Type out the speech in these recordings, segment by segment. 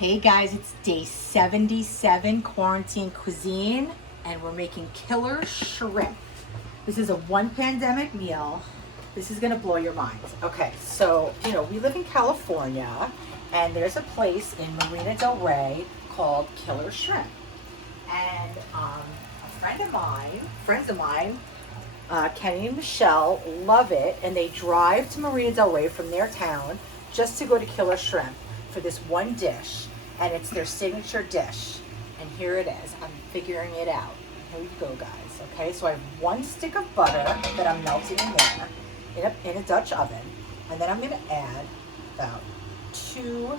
Hey guys, it's day 77 quarantine cuisine, and we're making killer shrimp. This is a one pandemic meal. This is gonna blow your minds. Okay, so we live in California, and there's a place in Marina Del Rey called Killer Shrimp. And friends of mine, Kenny and Michelle, love it, and they drive to Marina Del Rey from their town just to go to Killer Shrimp for this one dish, and it's their signature dish. And here it is. I'm figuring it out. Here we go, guys. Okay, so I have one stick of butter that I'm melting in there in a Dutch oven, and then I'm going to add about 2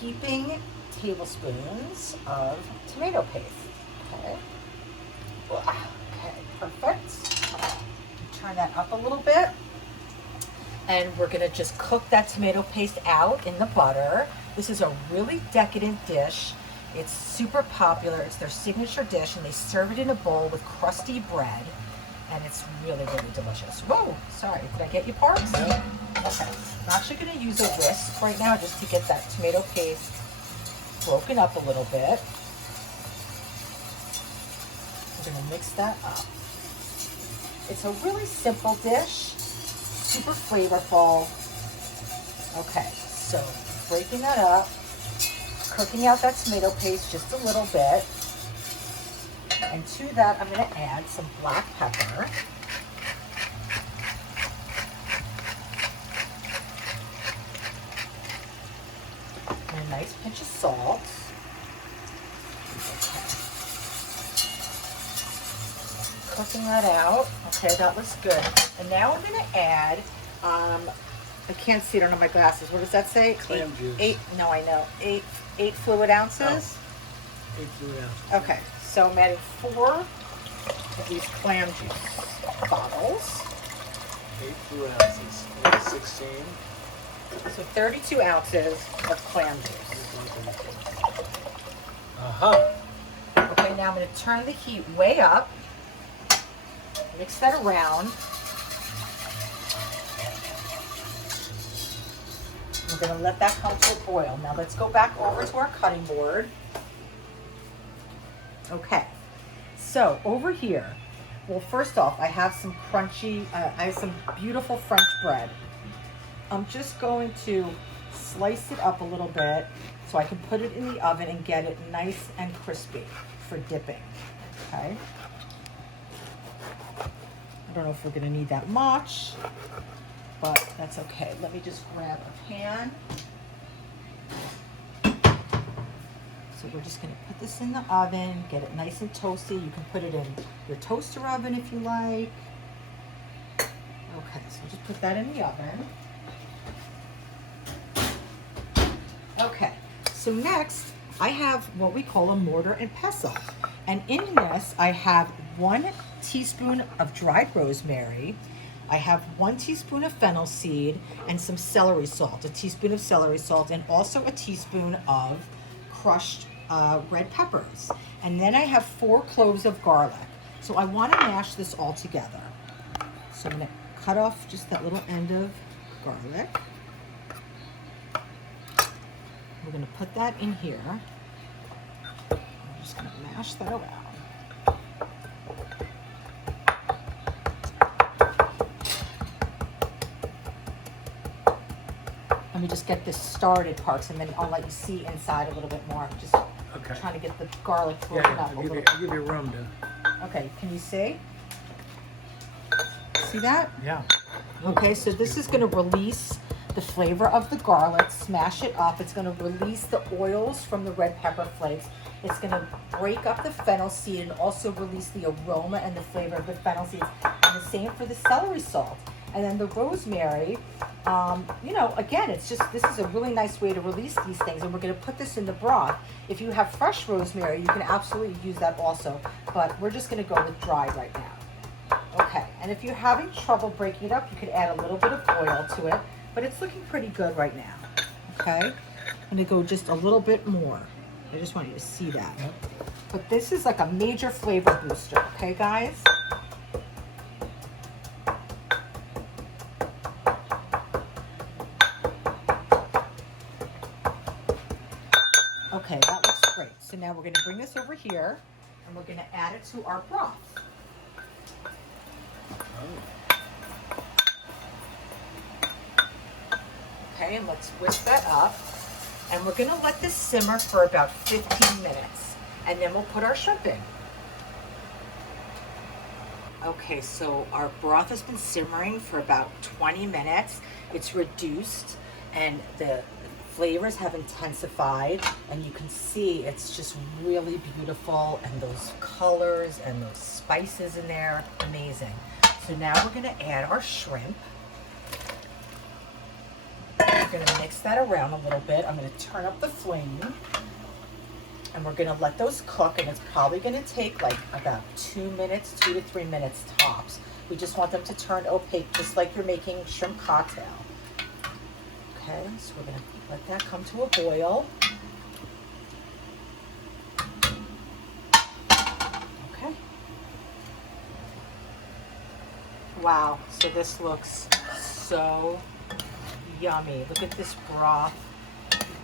heaping tablespoons of tomato paste. Okay. Okay, perfect. Turn that up a little bit. And we're gonna just cook that tomato paste out in the butter. This is a really decadent dish. It's super popular. It's their signature dish, and they serve it in a bowl with crusty bread. And it's really, really delicious. Whoa, sorry, did I get you, Parks? No. Okay, I'm actually gonna use a whisk right now just to get that tomato paste broken up a little bit. We're gonna mix that up. It's a really simple dish. Super flavorful. Okay, so breaking that up, cooking out that tomato paste just a little bit, and to that I'm going to add some black pepper, and a nice pinch of salt. Cooking that out. Okay, that looks good. And now I'm going to add, I can't see it, I don't have my glasses. What does that say? Clam juice. 8 fluid ounces? Oh, 8 fluid ounces. Okay, so I'm adding 4 of these clam juice bottles. 8 fluid ounces. That's 16. So 32 ounces of clam juice. Uh-huh. Okay, now I'm going to turn the heat way up. Mix that around. We're going to let that come to a boil. Now let's go back over to our cutting board. Okay, so over here, well, first off, I have some beautiful French bread. I'm just going to slice it up a little bit so I can put it in the oven and get it nice and crispy for dipping. Okay. I don't know if we're going to need that much, but that's okay. Let me just grab a pan. So we're just going to put this in the oven, get it nice and toasty. You can put it in your toaster oven if you like. Okay, so just put that in the oven. Okay, so next I have what we call a mortar and pestle. And in this, I have 1 teaspoon of dried rosemary. I have 1 teaspoon of fennel seed and some celery salt, a teaspoon of celery salt, and also a teaspoon of crushed red peppers. And then I have 4 cloves of garlic. So I want to mash this all together. So I'm going to cut off just that little end of garlic. We're going to put that in here. I'm just going to mash that around. Let me just get this started, Parks, and then I'll let you see inside a little bit more. I'm just trying to get the garlic broken up a little bit. I'll give you room to. Okay, can you see? See that? Yeah. Okay, so this is going to release the flavor of the garlic, smash it up. It's going to release the oils from the red pepper flakes. It's going to break up the fennel seed and also release the aroma and the flavor of the fennel seeds. And the same for the celery salt. And then the rosemary, again, this is a really nice way to release these things. And we're going to put this in the broth. If you have fresh rosemary, you can absolutely use that also. But we're just going to go with dried right now. Okay, and if you're having trouble breaking it up, you could add a little bit of oil to it. But it's looking pretty good right now. Okay, I'm going to go just a little bit more. I just want you to see that. Yep. But this is like a major flavor booster. Okay, guys? Okay, that looks great. So now we're going to bring this over here and we're going to add it to our broth. Oh. Okay, and let's whisk that up. And we're going to let this simmer for about 15 minutes. And then we'll put our shrimp in. Okay, so our broth has been simmering for about 20 minutes. It's reduced and the flavors have intensified, and you can see it's just really beautiful, and those colors and those spices in there, amazing. So now we're gonna add our shrimp. We're gonna mix that around a little bit. I'm gonna turn up the flame and we're gonna let those cook, and it's probably gonna take like about 2 minutes, 2 to 3 minutes tops. We just want them to turn opaque, just like you're making shrimp cocktail. Okay, so we're gonna let that come to a boil. Okay. Wow, so this looks so yummy. Look at this broth.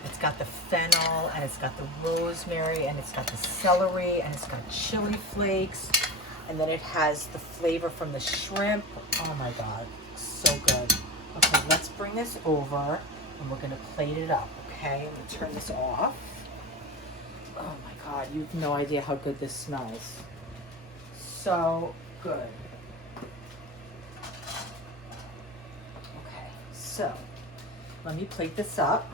It's got the fennel, and it's got the rosemary, and it's got the celery, and it's got chili flakes, and then it has the flavor from the shrimp. Oh my God, so good. Okay, let's bring this over, and we're gonna plate it up, okay? I'm gonna turn this off. Oh my God, you have no idea how good this smells. So good. Okay, so let me plate this up.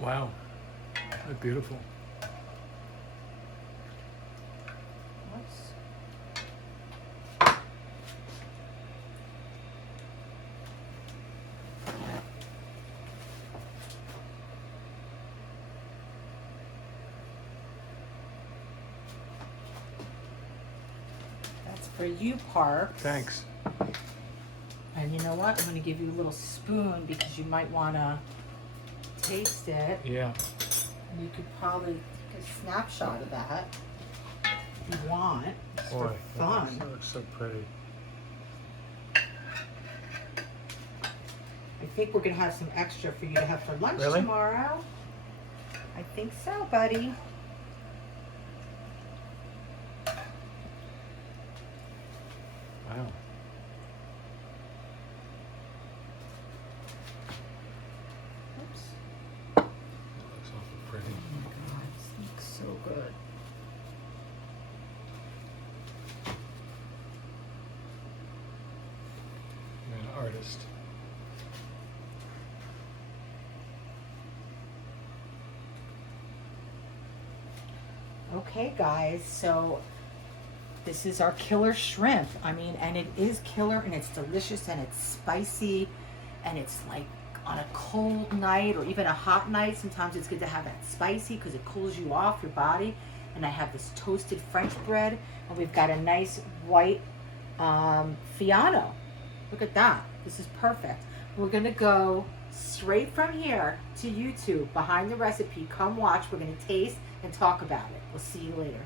Wow. That's beautiful. Whoops. That's for you, Parks. Thanks. And you know what? I'm going to give you a little spoon because you might want to taste it. Yeah. And you could probably take a snapshot of that if you want. Just Boy, for fun. that looks so pretty. I think we're going to have some extra for you to have for lunch Really? tomorrow. I think so, buddy. Wow. Oops. That looks awful pretty. Oh my God, this looks so good. You're an artist. Okay, guys, so this is our killer shrimp. I mean, and it is killer, and it's delicious, and it's spicy, and it's like on a cold night or even a hot night. Sometimes it's good to have that spicy because it cools you off your body. And I have this toasted French bread, and we've got a nice white Fiano. Look at that. This is perfect. We're gonna go straight from here to YouTube, behind the recipe. Come watch. We're gonna taste and talk about it. We'll see you later.